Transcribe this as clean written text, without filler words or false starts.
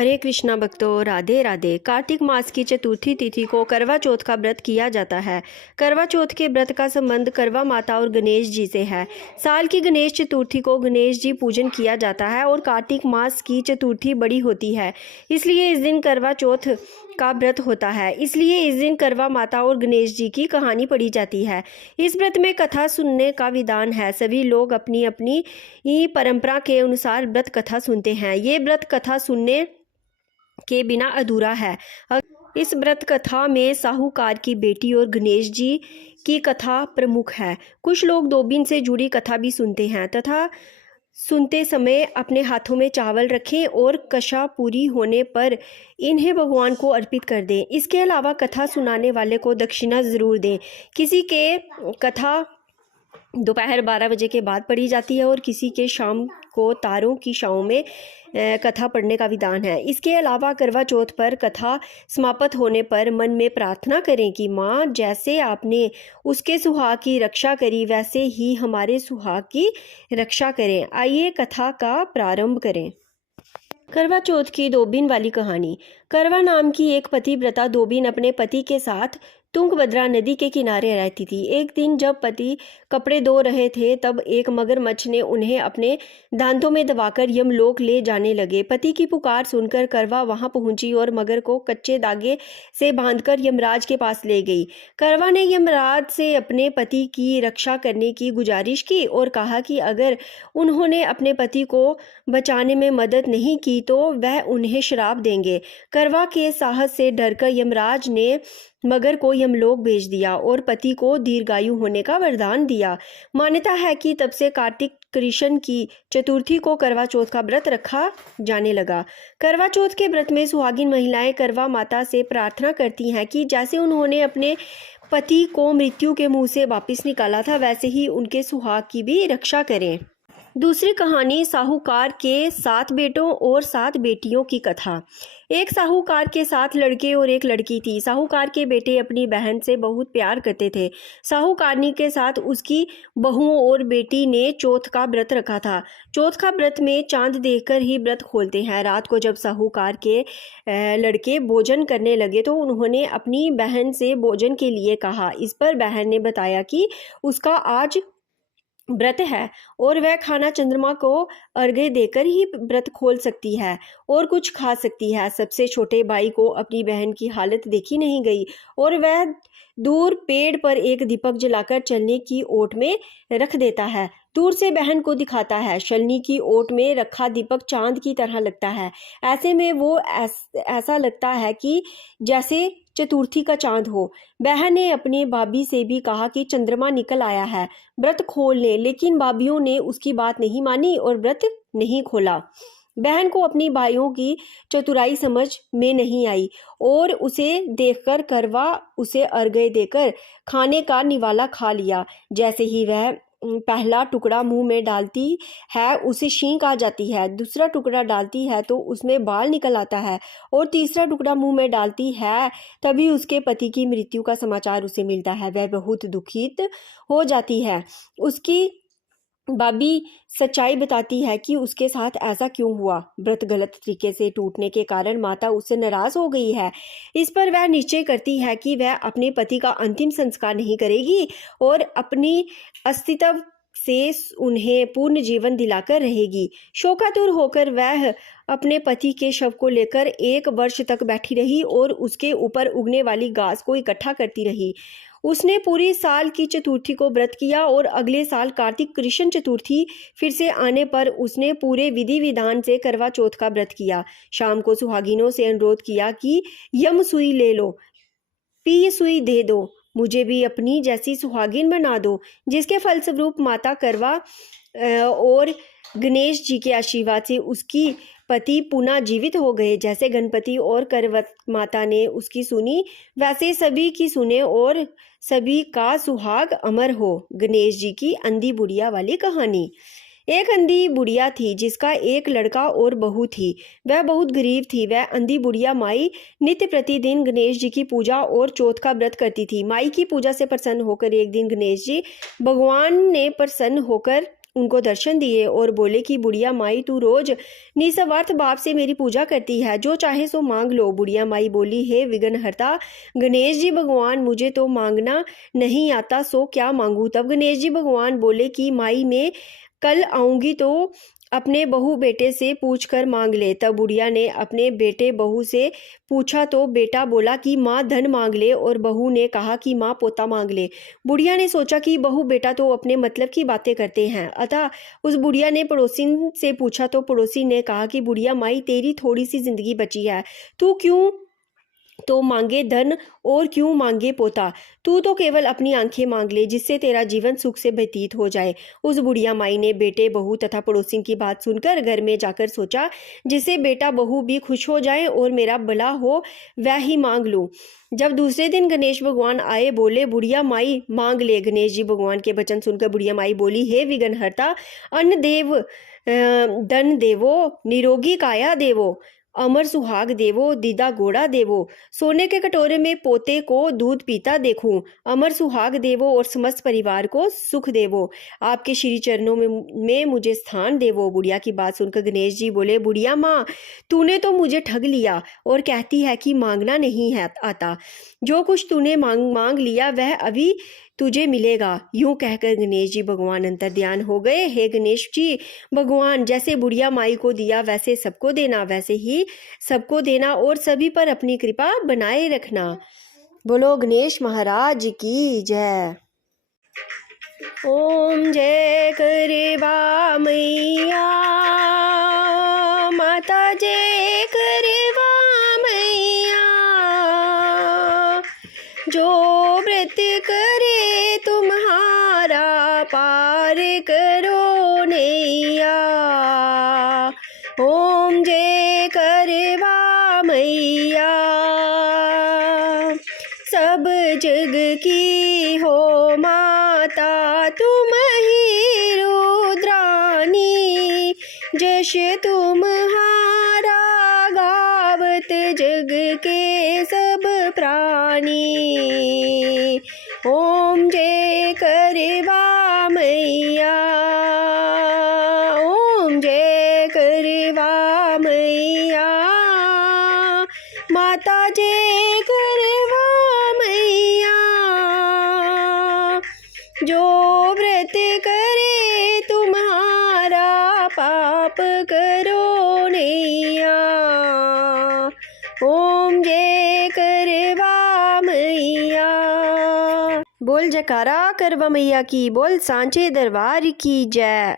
हरे कृष्णा भक्तों, राधे राधे। कार्तिक मास की चतुर्थी तिथि को करवा चौथ का व्रत किया जाता है। करवा चौथ के व्रत का संबंध करवा माता और गणेश जी से है। साल की गणेश चतुर्थी को गणेश जी पूजन किया जाता है और कार्तिक मास की चतुर्थी बड़ी होती है, इसलिए इस दिन करवा चौथ का व्रत होता है। इसलिए इस दिन करवा माता और गणेश जी की कहानी पढ़ी जाती है। इस व्रत में कथा सुनने का विधान है। सभी लोग अपनी अपनी परंपरा के अनुसार व्रत कथा सुनते हैं। ये व्रत कथा सुनने के बिना अधूरा है। इस व्रत कथा में साहूकार की बेटी और गणेश जी की कथा प्रमुख है। कुछ लोग दोबिन से जुड़ी कथा भी सुनते हैं तथा सुनते समय अपने हाथों में चावल रखें और कथा पूरी होने पर इन्हें भगवान को अर्पित कर दें। इसके अलावा कथा सुनाने वाले को दक्षिणा ज़रूर दें। किसी के कथा दोपहर 12 बजे के बाद पढ़ी जाती है और किसी के शाम को तारों की छाँव में कथा पढ़ने का विधान है। इसके अलावा करवा चौथ पर कथा समाप्त होने पर मन में प्रार्थना करें कि माँ, जैसे आपने उसके सुहाग की रक्षा करी वैसे ही हमारे सुहाग की रक्षा करें। आइए कथा का प्रारंभ करें। करवा चौथ की दोबिन वाली कहानी। करवा नाम की एक पतिव्रता दोबिन अपने पति के साथ तुंगभद्रा नदी के किनारे रहती थी। एक दिन जब पति कपड़े धो रहे थे तब एक मगरमच्छ ने उन्हें अपने दांतों में दबाकर यमलोक ले जाने लगे। पति की पुकार सुनकर करवा वहां पहुंची और मगर को कच्चे धागे से बांधकर यमराज के पास ले गई। करवा ने यमराज से अपने पति की रक्षा करने की गुजारिश की और कहा कि अगर उन्होंने अपने पति को बचाने में मदद नहीं की तो वह उन्हें श्राप देंगे। करवा के साहस से डरकर यमराज ने मगर को यमलोक भेज दिया और पति को दीर्घायु होने का वरदान दिया। मान्यता है कि तब से कार्तिक कृष्ण की चतुर्थी को करवा चौथ का व्रत रखा जाने लगा। करवा चौथ के व्रत में सुहागिन महिलाएं करवा माता से प्रार्थना करती हैं कि जैसे उन्होंने अपने पति को मृत्यु के मुंह से वापस निकाला था वैसे ही उनके सुहाग की भी रक्षा करें। दूसरी कहानी, साहूकार के 7 बेटों और 7 बेटियों की कथा। एक साहूकार के 7 लड़के और एक लड़की थी। साहूकार के बेटे अपनी बहन से बहुत प्यार करते थे। साहूकारनी के साथ उसकी बहुओं और बेटी ने चौथ का व्रत रखा था। चौथ का व्रत में चांद देखकर ही व्रत खोलते हैं। रात को जब साहूकार के लड़के भोजन करने लगे तो उन्होंने अपनी बहन से भोजन के लिए कहा। इस पर बहन ने बताया कि उसका आज व्रत है और वह खाना चंद्रमा को अर्घ्य देकर ही व्रत खोल सकती है और कुछ खा सकती है। सबसे छोटे भाई को अपनी बहन की हालत देखी नहीं गई और वह दूर पेड़ पर एक दीपक जलाकर चलने की ओट में रख देता है। दूर से बहन को दिखाता है। चलनी की ओट में रखा दीपक चांद की तरह लगता है। ऐसे में वो ऐसा लगता है कि जैसे चतुर्थी का चांद हो। बहन ने अपनी भाभी से भी कहा कि चंद्रमा निकल आया है, व्रत खोल ले, लेकिन भाभीयों ने उसकी बात नहीं मानी और व्रत नहीं खोला। बहन को अपनी भाइयों की चतुराई समझ में नहीं आई और उसे देखकर करवा उसे अर्घ्य देकर खाने का निवाला खा लिया। जैसे ही वह पहला टुकड़ा मुंह में डालती है उसे छींक आ जाती है, दूसरा टुकड़ा डालती है तो उसमें बाल निकल आता है और तीसरा टुकड़ा मुंह में डालती है तभी उसके पति की मृत्यु का समाचार उसे मिलता है। वह बहुत दुखित हो जाती है। उसकी भाभी सच्चाई बताती है कि उसके साथ ऐसा क्यों हुआ। व्रत गलत तरीके से टूटने के कारण माता उससे नाराज हो गई है। इस पर वह निश्चय करती है कि वह अपने पति का अंतिम संस्कार नहीं करेगी और अपनी अस्तित्व से उन्हें पूर्ण जीवन दिलाकर रहेगी। शोकातुर होकर वह अपने पति के शव को लेकर 1 वर्ष तक बैठी रही और उसके ऊपर उगने वाली घास को इकट्ठा करती रही। उसने पूरी साल की चतुर्थी को व्रत किया और अगले साल कार्तिक कृष्ण चतुर्थी फिर से आने पर उसने पूरे विधि विधान से करवा चौथ का व्रत किया। शाम को सुहागिनों से अनुरोध किया कि यम सुई ले लो, पी सुई दे दो, मुझे भी अपनी जैसी सुहागिन बना दो। जिसके फलस्वरूप माता करवा और गणेश जी के आशीर्वाद से उसकी पति पुनः जीवित हो गए। जैसे गणपति और करवा माता ने उसकी सुनी वैसे सभी की सुने और सभी का सुहाग अमर हो। गणेश जी की अंधी बुढ़िया वाली कहानी। एक अंधी बुढ़िया थी जिसका एक लड़का और बहू थी। वह बहुत गरीब थी। वह अंधी बुढ़िया माई नित्य प्रतिदिन गणेश जी की पूजा और चौथ का व्रत करती थी। माई की पूजा से प्रसन्न होकर एक दिन गणेश जी भगवान ने प्रसन्न होकर उनको दर्शन दिए और बोले कि बुढ़िया माई तू रोज निस्वार्थ भाव से मेरी पूजा करती है, जो चाहे सो मांग लो। बुढ़िया माई बोली, हे विघ्नहर्ता गणेश जी भगवान, मुझे तो मांगना नहीं आता, सो क्या मांगू। तब गणेश जी भगवान बोले कि माई मैं कल आऊंगी तो अपने बहू बेटे से पूछ कर मांग ले। तब बुढ़िया ने अपने बेटे बहू से पूछा तो बेटा बोला कि माँ धन मांग ले और बहू ने कहा कि माँ पोता मांग ले। बुढ़िया ने सोचा कि बहू बेटा तो अपने मतलब की बातें करते हैं, अतः उस बुढ़िया ने पड़ोसी से पूछा तो पड़ोसी ने कहा कि बुढ़िया माई तेरी थोड़ी सी जिंदगी बची है, तू क्यों तो मांगे धन और क्यों मांगे पोता, तू तो केवल अपनी आंखें मांग ले जिससे तेरा जीवन सुख से व्यतीत हो जाए। उस बुढ़िया माई ने बेटे बहू तथा पड़ोसी की बात सुनकर घर में जाकर सोचा जिससे बेटा बहू भी खुश हो जाए और मेरा भला हो वह ही मांग लूं। जब दूसरे दिन गणेश भगवान आए बोले बुढ़िया माई मांग ले। गणेश जी भगवान के वचन सुनकर बुढ़िया माई बोली, हे विघ्नहर्ता अन्न देव धन देवो, निरोगी काया देवो, अमर सुहाग देवो, दीदा घोड़ा देवो, सोने के कटोरे में पोते को दूध पीता देखूं, अमर सुहाग देवो और समस्त परिवार को सुख देवो, आपके श्री चरणों में मुझे स्थान देवो। बुढ़िया की बात सुनकर गणेश जी बोले, बुढ़िया माँ तूने तो मुझे ठग लिया और कहती है कि मांगना नहीं है आता, जो कुछ तूने मांग लिया वह अभी तुझे मिलेगा। यूं कहकर गणेश जी भगवान अंतर्ध्यान हो गए। हे गणेश जी भगवान, जैसे बुढ़िया माई को दिया वैसे सबको देना, वैसे ही सबको देना और सभी पर अपनी कृपा बनाए रखना। बोलो गणेश महाराज की जय। ओम जय करवा मैया माता, जय करवा मैया, जो व्रत करे तुम्हारा पार करो नैया। ओम जय करवा मैया, सब जग की हो माता तुम ही रुद्रानी, जश तुम्हारा गावत जग के सब प्राणी। ओम जय करवा मैया, ओम जय करवा मैया, माता जय करवा मैया, जो व्रत करे तुम्हारा पाप करो नैया। ओम जय करवा मैया। बोल जयकारा करवा मैया की, बोल सांचे दरबार की जय।